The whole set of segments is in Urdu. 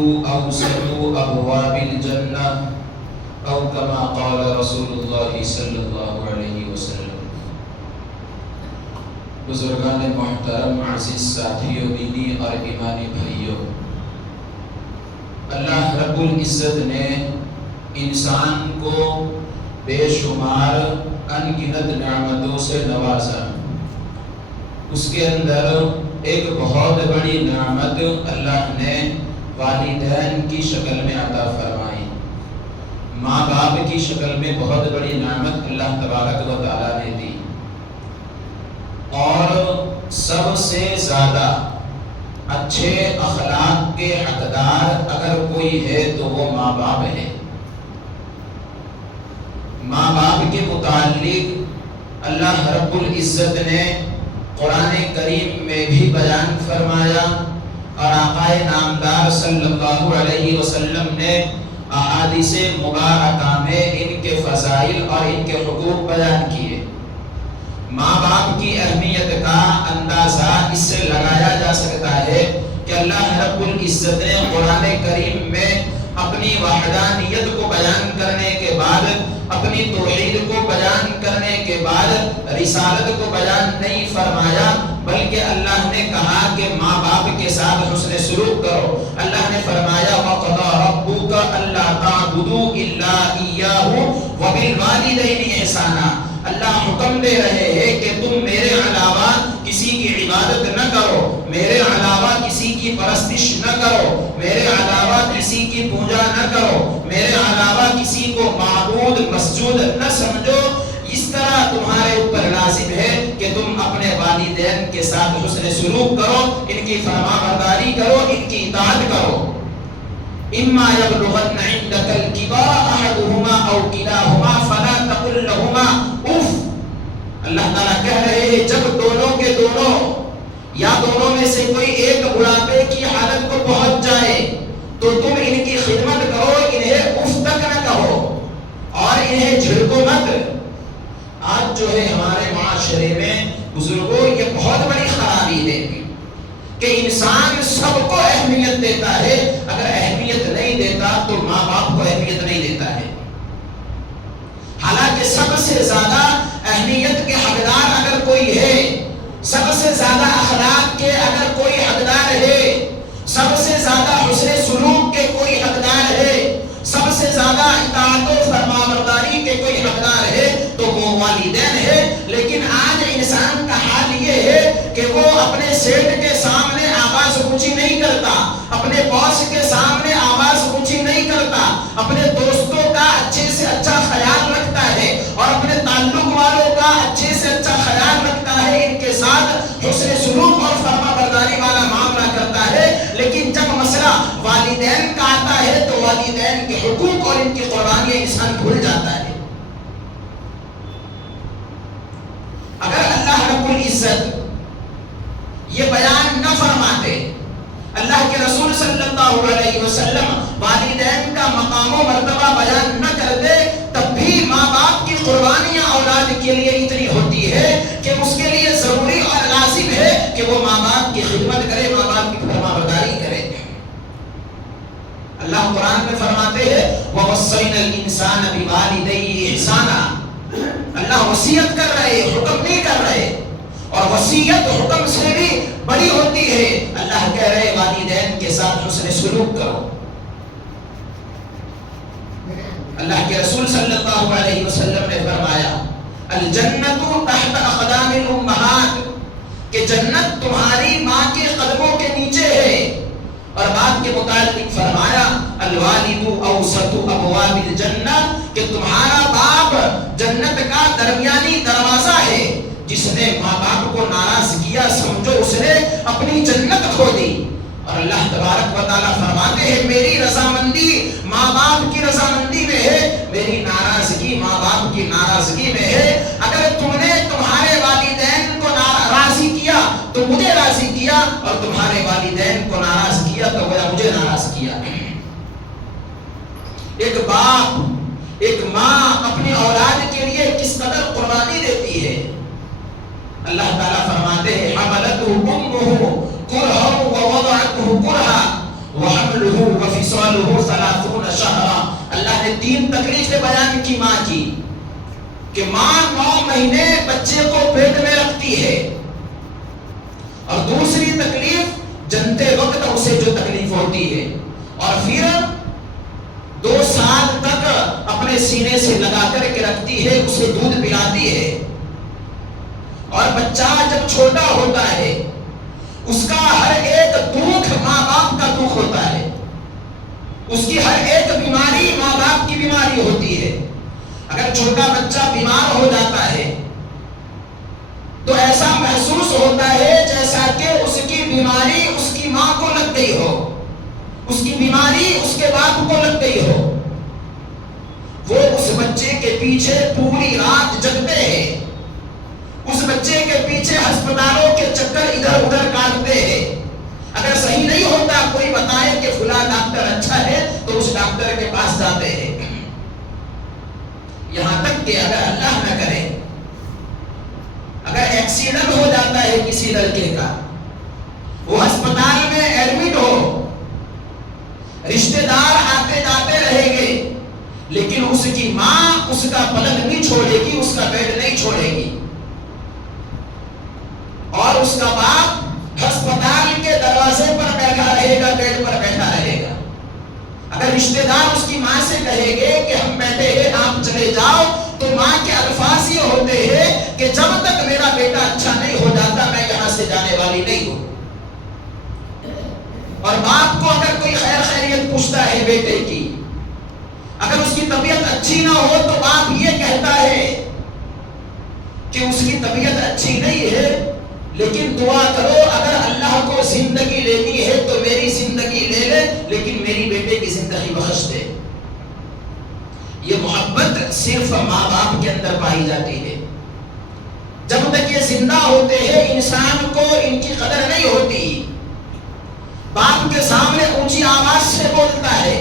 أوسط أبواب الجنة أو كما قال رسول الله صلی اللہ علیہ وسلم۔ بزرگان محترم، عزیز ساتھیوں، دینی اور ایمانی بھائیوں، اللہ رب العزت نے انسان کو بے شمار انگنت نعمتوں سے نوازا۔ اس کے اندر ایک بہت بڑی نعمت اللہ نے والدین کی شکل میں عطا فرمائی، ماں باپ کی شکل میں بہت بڑی نعمت اللہ تبارک و تعالیٰ نے دی۔ اور سب سے زیادہ اچھے اخلاق کے حقدار اگر کوئی ہے تو وہ ماں باپ ہے۔ ماں باپ کے متعلق اللہ رب العزت نے قرآن کریم میں بھی بیان فرمایا، اور آقا نامدار صلی اللہ علیہ وسلم نے احادیث مبارکہ میں ان کے فضائل اور ان کے حقوق بیان کیے۔ ماں باپ کی اہمیت کا اندازہ اس سے لگایا جا سکتا ہے کہ اللہ رب العزت نے قرآن کریم میں اپنی وحدانیت کو بیان کرنے کے بعد، اپنی توحید کو بیان کرنے کے بعد رسالت کو بیان نہیں فرمایا، بلکہ اللہ نے کہا کہ ماں باپ کے ساتھ حسن سلوک کرو۔ اللہ نے فرمایا وَقَضَىٰ رَبُّكَ أَلَّا تَعْبُدُوا إِلَّا إِيَّاهُ وَبِالْوَالِدَيْنِ إِحْسَانًا۔ اللہ حکم دے رہے ہیں کہ تم میرے علاوہ کسی کی عبادت نہ کرو، میرے علاوہ کسی کی پرستش نہ کرو، میرے علاوہ کسی کی پوجا نہ کرو، میرے علاوہ کسی کو معبود مسجود نہ سمجھو۔ اس طرح تمہارے اوپر لازم ہے کہ تم اپنے والدین کے ساتھ حسن سلوک کرو، ان کی فرما برداری کرو، ان کی اطاعت کرو۔ اما یبلغن عندک الکبر احدہما او کلاہما فلا تقل لہما اف۔ اللہ تعالیٰ کہہ رہے ہیں جب دونوں کے دونوں یا دونوں میں سے کوئی ایک بڑھاپے کی حالت کو پہنچ جائے تو تم ان کی خدمت کرو، انہیں اف تک نہ کہو اور انہیں جھڑکو مت۔ آج جو ہے ہمارے معاشرے میں بزرگوں یہ بہت بڑی خرابی ہے کہ انسان سب کو اہمیت دیتا ہے، اگر اہمیت نہیں دیتا تو ماں باپ کو اہمیت نہیں دیتا ہے۔ حالانکہ سب سے زیادہ اہمیت کے حقدار اگر کوئی ہے، سب سے زیادہ اخلاق کے اگر کوئی حقدار ہے، سب سے زیادہ حسن سلوک کے کوئی حقدار ہے، سب سے زیادہ اطاعت و فرمانبرداری کے کوئی حقدار ہے تو وہ والدین ہے۔ لیکن آج انسان کا حال یہ ہے کہ وہ اپنے سیٹ کے سامنے آواز اونچی نہیں کرتا، اپنے باس کے سامنے آواز اونچی نہیں کرتا، اپنے دوستوں کا اچھے سے اچھا خیال رکھتا ہے اور اپنے تعلق والوں کا اچھے سے اچھا خیال رکھتا ہے، ان کے ساتھ حسن سلوک اور فرما برداری والا معاملہ کرتا ہے۔ لیکن جب مسئلہ والدین کا آتا ہے تو والدین کے حقوق اور ان کی قربانیاں انسان بھول جاتا ہے۔ اگر اللہ رب العزت یہ بیان نہ فرماتے، اللہ کے رسول صلی اللہ علیہ وسلم والدین کا مقام و مرتبہ بیان نہ کرتے، تب بھی ماں باپ کی قربانیاں اولاد کے لیے اتنی ہوتی ہے کہ اس کے لیے ضروری اور لازم ہے کہ وہ ماں باپ کی خدمت کرے، ماں باپ کی فرما برداری کرے۔ اللہ قرآن میں فرماتے ہیں وَوَصَّيْنَا الْإِنسَانَ بِوَالِدَيْهِ إِحْسَانًا۔ اللہ وصیت کر رہے، حکم نہیں کر رہے، اور وصیت حکم سے بھی بڑی ہوتی ہے۔ اللہ کہہ رہے والدین کے ساتھ حسن سلوک کرو۔ اللہ کے رسول صلی اللہ علیہ وسلم نے فرمایا الجنت تحت اقدام الامہات، کہ جنت تمہاری ماں کے قدموں کے نیچے ہے۔ اور بات کے متعلق فرمایا الوالد اوسط ابواب الجنہ، کہ تمہارا باپ جنت کا درمیانی دروازہ ہے۔ جس نے ماں باپ کو ناراض کیا سمجھو اس نے اپنی جنت کھو دی۔ اور اللہ تبارک و تعالیٰ فرماتے ہیں میری رضامندی ماں باپ کی رضامندی میں ہے، میری ناراضگی ماں باپ کی ناراضگی میں ہے۔ اگر تم نے تمہارے والدین کو راضی کیا تو مجھے راضی کیا، اور تمہارے والدین کو ناراض کیا تو مجھے ناراض کیا۔ ایک باپ ایک ماں اپنی اولاد کے لیے کس قدر قربانی دیتی ہے۔ اللہ تعالیٰ فرماتے ہیں حملته امه کرہا ووضعته کرہا وحمله وفصاله حملہ 30 شہرا، اللہ نے 3 تکلیفیں بیان کی ماں کی، کہ ماں 9 مہینے بچے کو پیٹ میں رکھتی ہے، اور دوسری تکلیف جنتے وقت اسے جو تکلیف ہوتی ہے، اور پھر 2 سال تک اپنے سینے سے لگا کر کے رکھتی ہے، اسے دودھ پلاتی ہے، اور بچہ جب چھوٹا ہوتا ہے اس کا ہر ایک دکھ ماں باپ کا دکھ ہوتا ہے، اس کی ہر ایک بیماری ماں باپ کی بیماری ہوتی ہے۔ اگر چھوٹا بچہ بیمار ہو جاتا ہے تو ایسا محسوس ہوتا ہے جیسا کہ اس کی بیماری اس کی ماں کو لگ گئی ہو، اس کی بیماری اس کے باپ کو لگ گئی ہو۔ وہ اس بچے کے پیچھے پوری رات جگتے ہیں، اس بچے کے پیچھے ہسپتالوں کے چکر ادھر ادھر کاٹتے ہیں۔ اگر صحیح نہیں ہوتا کوئی بتائے کہ فلاں ڈاکٹر اچھا ہے تو اس ڈاکٹر کے پاس جاتے ہیں، یہاں تک کہ اگر اللہ نہ کرے اگر ایکسیڈنٹ ہو جاتا ہے کسی لڑکے کا، وہ ہسپتال میں ایڈمٹ ہو، رشتہ دار آتے جاتے رہیں گے، لیکن اس کی ماں اس کا پلنگ نہیں چھوڑے گی، اس کا بیڈ نہیں چھوڑے گی، اور اس کا باپ ہسپتال کے دروازے پر بیٹھا رہے گا، بیڈ پر بیٹھا رہے گا۔ اگر رشتہ دار اس کی ماں سے کہے گے کہ ہم بیٹھے ہیں آپ چلے جاؤ، تو ماں کے الفاظ یہ ہوتے ہیں کہ جب تک میرا بیٹا اچھا نہیں ہو جاتا میں یہاں سے جانے والی نہیں ہوں۔ اور باپ کو اگر کوئی خیر خیریت پوچھتا ہے بیٹے کی، اگر اس کی طبیعت اچھی نہ ہو تو باپ یہ کہتا ہے کہ اس کی طبیعت اچھی نہیں ہے لیکن دعا کرو، اگر اللہ کو زندگی لینی ہے تو میری زندگی لے لے لیکن میری بیٹے کی زندگی بخش دے۔ یہ محبت صرف ماں باپ کے اندر پائی جاتی ہے۔ جب تک یہ زندہ ہوتے ہیں انسان کو ان کی قدر نہیں ہوتی۔ باپ کے سامنے اونچی آواز سے بولتا ہے،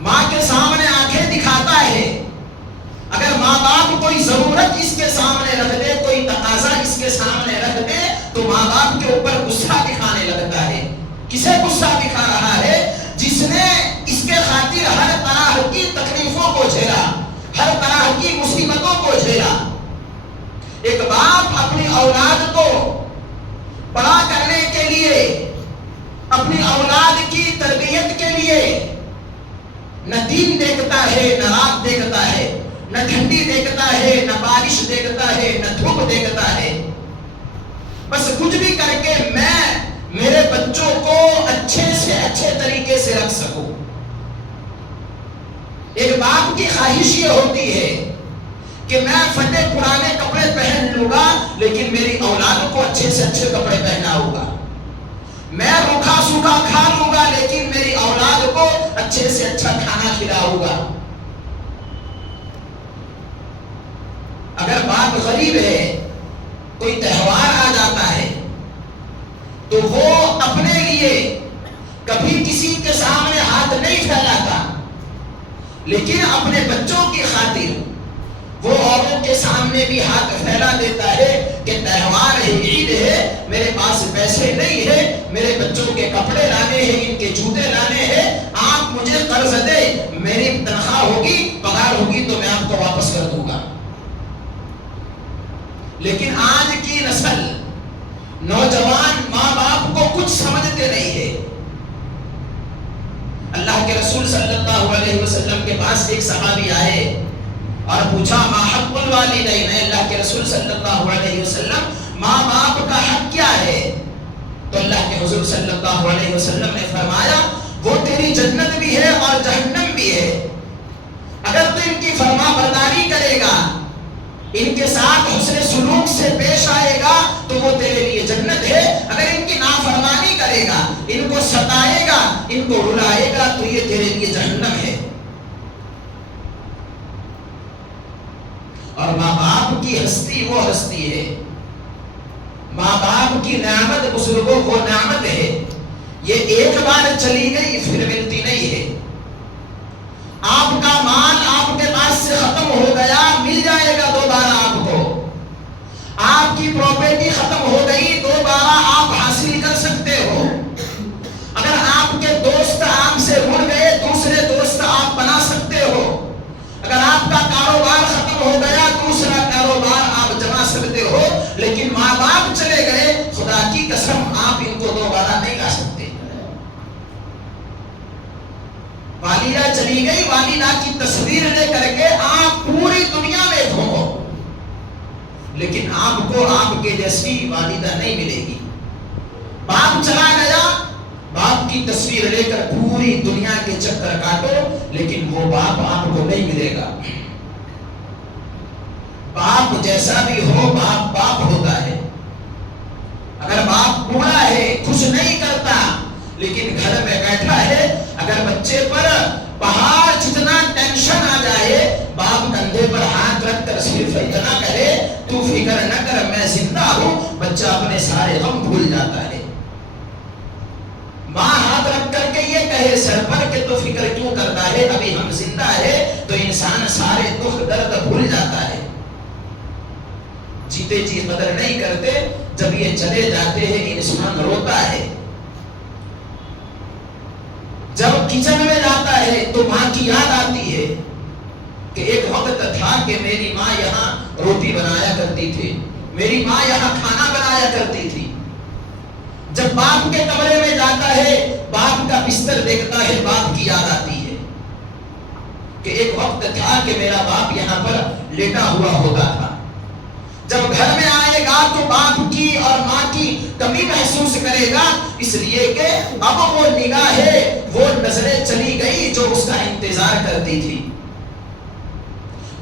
ماں کے سامنے آنکھیں دکھاتا ہے، اگر ماں باپ کوئی ضرورت اس کے سامنے رکھ دے، کوئی تقاضا اس کے سامنے رکھ دے تو ماں باپ کے اوپر غصہ دکھانے لگتا ہے۔ کسے غصہ دکھا رہا ہے؟ جس نے اس کے خاطر ہر طرح کی تکلیفوں کو جھیلا، ہر طرح کی مصیبتوں کو جھیلا۔ ایک باپ اپنی اولاد کو بڑا کرنے کے لیے، اپنی اولاد کی تربیت کے لیے نہ دن دیکھتا ہے نہ رات دیکھتا ہے، نہ ٹھنڈی دیکھتا ہے نہ بارش دیکھتا ہے نہ دھوپ دیکھتا ہے، بس کچھ بھی کر کے میں میرے بچوں کو اچھے سے اچھے طریقے سے رکھ سکوں۔ ایک باپ کی خواہش یہ ہوتی ہے کہ میں پھٹے پرانے کپڑے پہن لوں گا لیکن میری اولاد کو اچھے سے اچھے کپڑے پہنا ہوگا، میں روکھا سوکھا کھا لوں گا لیکن میری اولاد کو اچھے سے اچھا کھانا کھلاؤں گا۔ اگر باپ غریب ہے، کوئی تہوار آ جاتا ہے تو وہ اپنے لیے کبھی کسی کے سامنے ہاتھ نہیں پھیلاتا، لیکن اپنے بچوں کی خاطر وہ اوروں کے سامنے بھی ہاتھ پھیلا دیتا ہے کہ تہوار ہے، عید ہے، میرے پاس پیسے نہیں ہے، میرے بچوں کے کپڑے لانے ہیں، ان کے جوتے لانے ہیں، آپ مجھے قرض دے، میری تنخواہ ہوگی، پگار ہوگی تو میں آپ کو واپس کر دوں گا۔ لیکن آج کی نسل نوجوان ماں باپ کو کچھ سمجھتے نہیں ہے۔ اللہ کے رسول صلی اللہ علیہ وسلم کے پاس ایک صحابی آئے اور پوچھا ما حق الوالدین، اللہ کے رسول صلی اللہ علیہ وسلم ماں باپ کا حق کیا ہے؟ تو اللہ کے حضور صلی اللہ علیہ وسلم نے فرمایا وہ تیری جنت بھی ہے اور جہنم بھی ہے، اگر تو ان کی فرما برداری کرے گا، ان کے ساتھ حسن سلوک سے پیش آئے گا تو وہ تیرے لیے جنت ہے، اگر ان کی نافرمانی کرے گا، ان کو ستائے گا، ان کو رلائے گا تو یہ تیرے لیے جہنم ہے۔ اور ماں باپ کی ہستی وہ ہستی ہے، ماں باپ کی نعمت بزرگوں کو نعمت ہے، یہ ایک بار چلی گئی پھر ملتی نہیں ہے۔ آپ کا مال آپ کے پاس سے ختم ہو گیا، مل جائے گا دوبارہ آپ کو، آپ کی پراپرٹی ختم ہو گئی دوبارہ آپ حاصل کر سکتے ہو، اگر آپ کے دوست آپ سے مڑ گئے والدہ چلی گئی، والدہ کی تصویر لے کر کے آپ پوری دنیا میں گھومو، لیکن آپ کو آپ کے جیسی والدہ نہیں ملے گی۔ باپ چلا گیا، باپ کی تصویر لے کر پوری دنیا کے چکر کاٹو، لیکن وہ باپ آپ کو نہیں ملے گا۔ باپ جیسا بھی ہو، باپ باپ ہوتا ہے۔ اگر باپ بوڑھا ہے، خوش نہیں کرتا، لیکن گھر میں بیٹھا ہے، اگر بچے پر پہاڑ جتنا ٹینشن آ جائے، باپ کندھے پر ہاتھ رکھ کر صرف اتنا کہے تو فکر نہ کر میں زندہ ہوں، بچہ اپنے سارے غم بھول جاتا ہے۔ ماں ہاتھ رکھ کر کے یہ کہے سر پر کہ تو فکر کیوں کرتا ہے، ابھی ہم زندہ ہے، تو انسان سارے دکھ درد بھول جاتا ہے۔ جیتے جی قدر نہیں کرتے، جب یہ چلے جاتے ہیں انسان روتا ہے۔ جب کچن میں جاتا ہے تو ماں کی یاد آتی ہے کہ ایک وقت تھا کہ میری ماں یہاں روٹی بنایا کرتی تھی، میری ماں یہاں کھانا بنایا کرتی تھی۔ جب باپ کے کمرے میں جاتا ہے، باپ کا بستر دیکھتا ہے، باپ کی یاد آتی ہے کہ ایک وقت تھا کہ میرا باپ یہاں پر لیٹا ہوا ہوتا تھا۔ جب گھر میں آئے گا تو باپ کی اور ماں کی کمی محسوس کرے گا، اس لیے کہ اب وہ نگاہیں، وہ نظریں چلی گئی جو اس کا انتظار کرتی تھی۔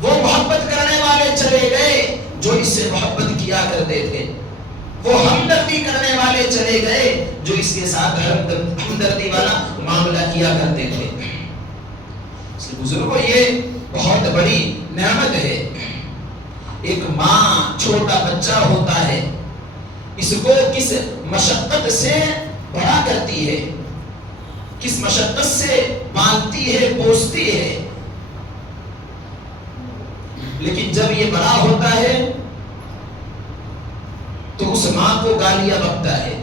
وہ محبت کرنے والے چلے گئے جو اس سے محبت کیا کرتے تھے۔ وہ ہمدردی کرنے والے چلے گئے جو اس کے ساتھ ہمدردی والا معاملہ کیا کرتے تھے۔ اس لیے بزرگوں، یہ بہت بڑی نعمت ہے۔ ایک ماں چھوٹا بچہ ہوتا ہے، اس کو کس مشقت سے بڑا کرتی ہے، کس مشقت سے پالتی ہے، پوستی ہے، لیکن جب یہ بڑا ہوتا ہے تو اس ماں کو گالیاں بکتا ہے،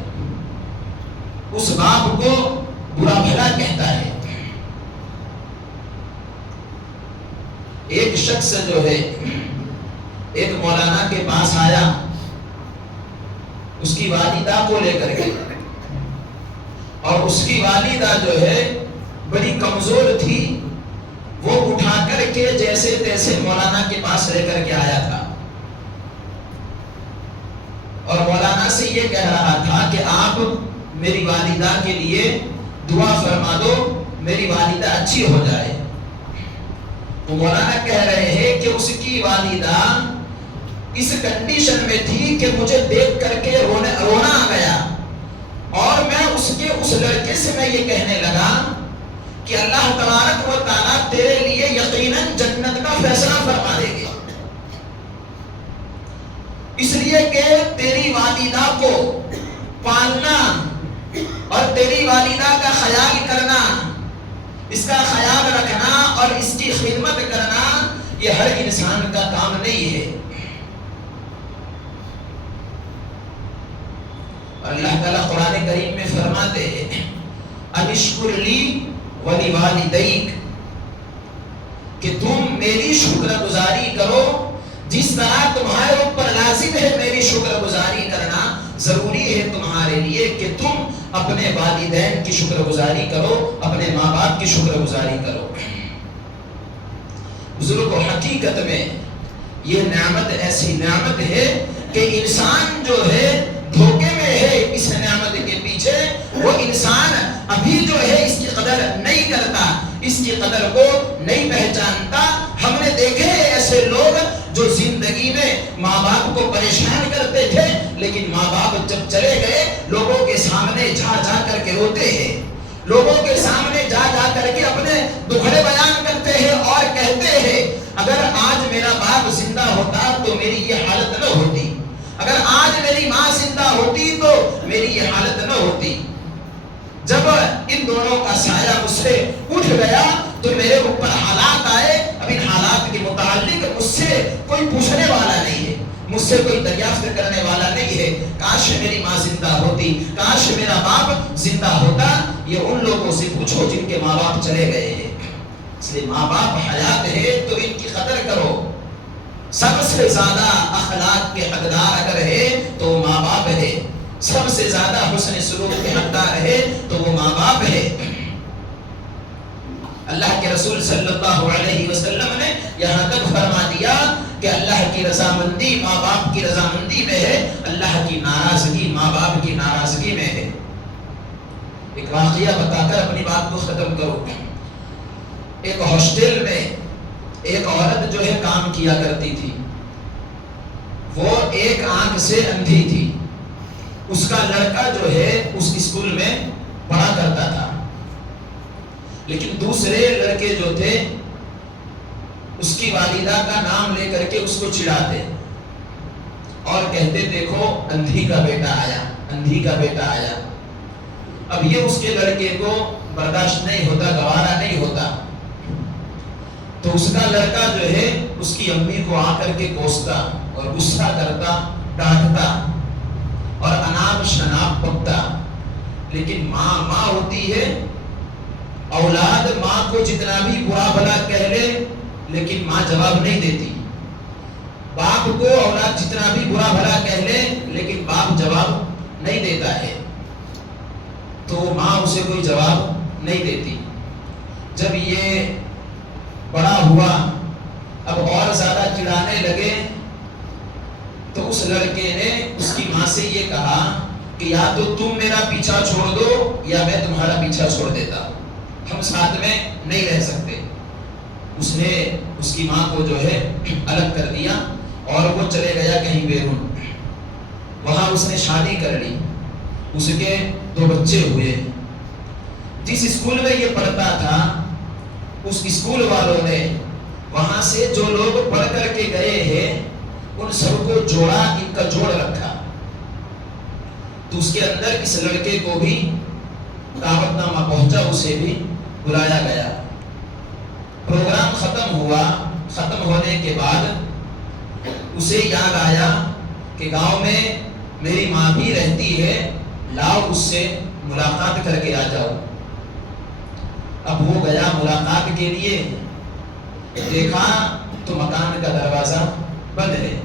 اس باپ کو برا بھلا کہتا ہے۔ ایک شخص جو ہے ایک مولانا کے پاس آیا، اس کی والدہ کو لے کر کے، اور اس کی والدہ جو ہے بڑی کمزور تھی، وہ اٹھا کر کے جیسے تیسے مولانا کے پاس لے کر کے آیا تھا، اور مولانا سے یہ کہہ رہا تھا کہ آپ میری والدہ کے لیے دعا فرما دو، میری والدہ اچھی ہو جائے۔ تو مولانا کہہ رہے ہیں کہ اس کی والدہ اس کنڈیشن میں تھی کہ مجھے دیکھ کر کے رونا آ گیا، اور میں اس لڑکے سے میں یہ کہنے لگا کہ اللہ تبارک و تعالیٰ تیرے لیے یقیناً جنت کا فیصلہ فرما دے گے، اس لیے کہ تیری والدہ کو پالنا اور تیری والدہ کا خیال کرنا، اس کا خیال رکھنا اور اس کی خدمت کرنا، یہ ہر انسان کا کام نہیں ہے۔ اللہ تعالیٰ قرآن کریم میں فرماتے ہیں انشکر لی ولوالدیک، کہ تم میری شکر گزاری کرو جس طرح تمہارے اوپر لازم ہے میری شکر گزاری کرنا، ضروری ہے تمہارے لیے کہ تم اپنے والدین کی شکر گزاری کرو، اپنے ماں باپ کی شکر گزاری کرو۔ بزرگوں، حقیقت میں یہ نعمت ایسی نعمت ہے کہ انسان جو ہے دھوکے میں ہے اس نعمت کے پیچھے۔ وہ انسان ابھی جو ہے اس کی قدر نہیں کرتا، اس کی قدر کو نہیں پہچانتا۔ ہم نے دیکھے ایسے لوگ جو زندگی میں ماں باپ کو پریشان کرتے تھے، لیکن ماں باپ جب چلے گئے لوگوں کے سامنے جا جا کر کے روتے ہیں، لوگوں کے سامنے جا جا کر کے اپنے دکھڑے بیان کرتے ہیں اور کہتے ہیں اگر آج میرا باپ زندہ ہوتا تو میری یہ حالت نہ ہوتی، اگر آج میری ماں زندہ ہوتی تو میری یہ حالت نہ ہوتی۔ جب ان دونوں کا سایہ مجھ سے اٹھ گیا تو میرے اوپر حالات آئے، اب ان حالات کے متعلق مجھ سے کوئی پوچھنے والا نہیں ہے، مجھ سے کوئی دریافت کرنے والا نہیں ہے۔ کاش میری ماں زندہ ہوتی، کاش میرا باپ زندہ ہوتا۔ یہ ان لوگوں سے پوچھو جن کے ماں باپ چلے گئے ہیں۔ اس لیے ماں باپ حیات ہے تو ان کی قدر کرو۔ سب سے زیادہ اخلاق کے حقدار اگر ہے تو وہ ماں باپ ہے، سب سے زیادہ حسن سلوک کے حقدار ہے تو وہ ماں باپ ہے۔ اللہ کے رسول صلی اللہ علیہ وسلم نے یہاں تک فرما دیا کہ اللہ کی رضامندی ماں باپ کی رضامندی میں ہے، اللہ کی ناراضگی ماں باپ کی ناراضگی میں ہے۔ ایک واقعہ بتا کر اپنی بات کو ختم کروں۔ ایک ہاسٹل میں ایک عورت جو ہے کام کیا کرتی تھی، وہ ایک آنکھ سے اندھی تھی۔ اس کا لڑکا جو ہے اس اسکول میں پڑھا کرتا تھا، لیکن دوسرے لڑکے جو تھے اس کی والدہ کا نام لے کر کے اس کو چڑھاتے اور کہتے دیکھو اندھی کا بیٹا آیا، اندھی کا بیٹا آیا۔ اب یہ اس کے لڑکے کو برداشت نہیں ہوتا، گوارا نہیں ہوتا، تو اس کا لڑکا جو ہے اس کی امی کو آ کر کے کوستا اور غصہ کرتا، ڈانٹتا اور اناب شناب پکتا۔ لیکن ماں ہوتی ہے، اولاد ماں کو جتنا بھی برا بھلا کہہ لے لیکن ماں جواب نہیں دیتی، باپ کو اولاد جتنا بھی برا بھلا کہہ لے لیکن باپ جواب نہیں دیتا ہے، تو ماں اسے کوئی جواب نہیں دیتی۔ جب یہ بڑا ہوا، اب اور زیادہ چڑھانے لگے، تو اس لڑکے نے اس کی ماں سے یہ کہا کہ یا تو تم میرا پیچھا چھوڑ دو یا میں تمہارا پیچھا چھوڑ دیتا، ہم ساتھ میں نہیں رہ سکتے۔ اس نے اس کی ماں کو جو ہے الگ کر دیا اور وہ چلے گیا کہیں بیرون۔ وہاں اس نے شادی کر لی، اس کے 2 بچے ہوئے۔ جس اسکول میں یہ پڑھتا تھا اس اسکول والوں نے وہاں سے جو لوگ پڑھ کر کے گئے ہیں ان سب کو جوڑا، ان کا جوڑ رکھا، تو اس کے اندر اس لڑکے کو بھی دعوت نامہ پہنچا، اسے بھی بلایا گیا۔ پروگرام ختم ہوا، ختم ہونے کے بعد اسے یاد آیا کہ گاؤں میں میری ماں بھی رہتی ہے، لاؤ اس سے ملاقات کر کے آ جاؤ۔ اب وہ گیا ملاقات کے لیے، دیکھا تو مکان کا دروازہ بند ہے۔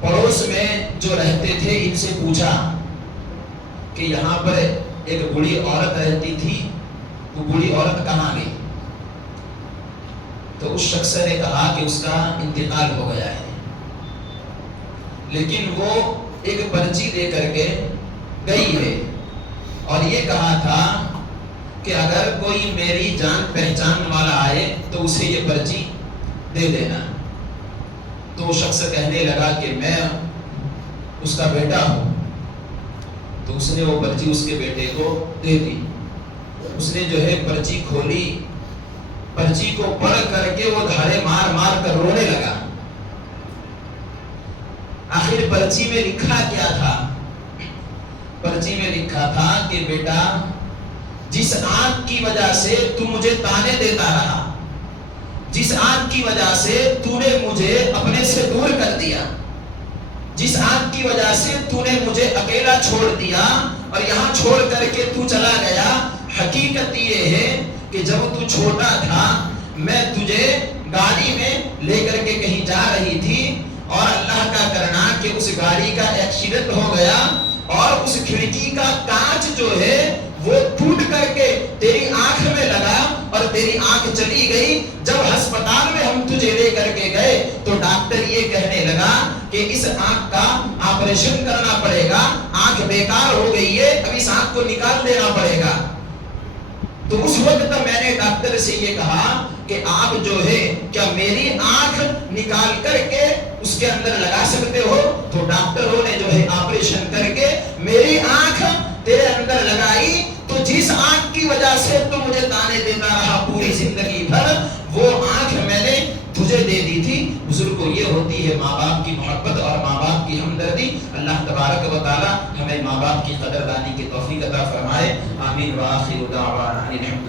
پڑوس میں جو رہتے تھے ان سے پوچھا کہ یہاں پر ایک بوڑھی عورت رہتی تھی، وہ بوڑھی عورت کہاں گئی؟ تو اس شخص نے کہا کہ اس کا انتقال ہو گیا ہے، لیکن وہ ایک پرچی دے کر کے گئی ہے اور یہ کہا تھا کہ اگر کوئی میری جان پہچان والا آئے تو اسے یہ پرچی دے دینا۔ تو وہ شخص کہنے لگا کہ میں اس کا بیٹا ہوں، تو اس نے وہ پرچی اس کے بیٹے کو دے دی۔ اس نے جو ہے پرچی کھولی، پرچی کو پڑھ کر کے وہ دھارے مار مار کر رونے لگا۔ آخر پرچی میں لکھا کیا تھا؟ پرچی میں لکھا تھا کہ بیٹا جس آنکھ کی وجہ سے تو مجھے تانے دیتا رہا، جس آنکھ کی وجہ سے تو نے مجھے اپنے سے دور کر دیا، جس آنکھ کی وجہ سے تو نے مجھے اکیلا چھوڑ دیا اور یہاں چھوڑ کر کے تو چلا گیا، حقیقت یہ ہے کہ جب تو چھوٹا تھا میں تجھے گاڑی میں لے کر کے کہیں جا رہی تھی اور اللہ کا کرنا کہ اس گاڑی کا ایکسیڈنٹ ہو گیا اور اس کھڑکی کا کانچ جو ہے وہ ٹوٹ کر کے تیری آنکھ میں لگا اور تیری آنکھ چلی گئی۔ جب ہسپتال میں ہم تجھے لے کر کے گئے تو ڈاکٹر یہ کہنے لگا کہ اس آنکھ کا آپریشن کرنا پڑے گا، آنکھ بیکار ہو گئی ہے، اب اس آنکھ کو نکال دینا پڑے گا۔ تو اس وقت میں نے ڈاکٹر سے یہ کہا کہ آپ جو ہے کیا میری آنکھ نکال کر کے اس کے اندر لگا سکتے ہو؟ تو ڈاکٹروں نے جو ہے آپریشن کر کے میری آنکھ تیرے اندر لگائی، تو جس آنکھ کی وجہ سے تو مجھے تانے دیتا رہا پوری زندگی بھر، وہ آنکھ میں نے تجھے دے دی تھی۔ بزرگوں یہ ہوتی ہے ماں باپ کی محبت اور ماں باپ کی ہمدردی۔ اللہ تبارک و تعالی ہمیں ماں باپ کی قدردانی کی توفیق عطا فرمائے۔ آمین وآخر دعوانا الحمدللہ۔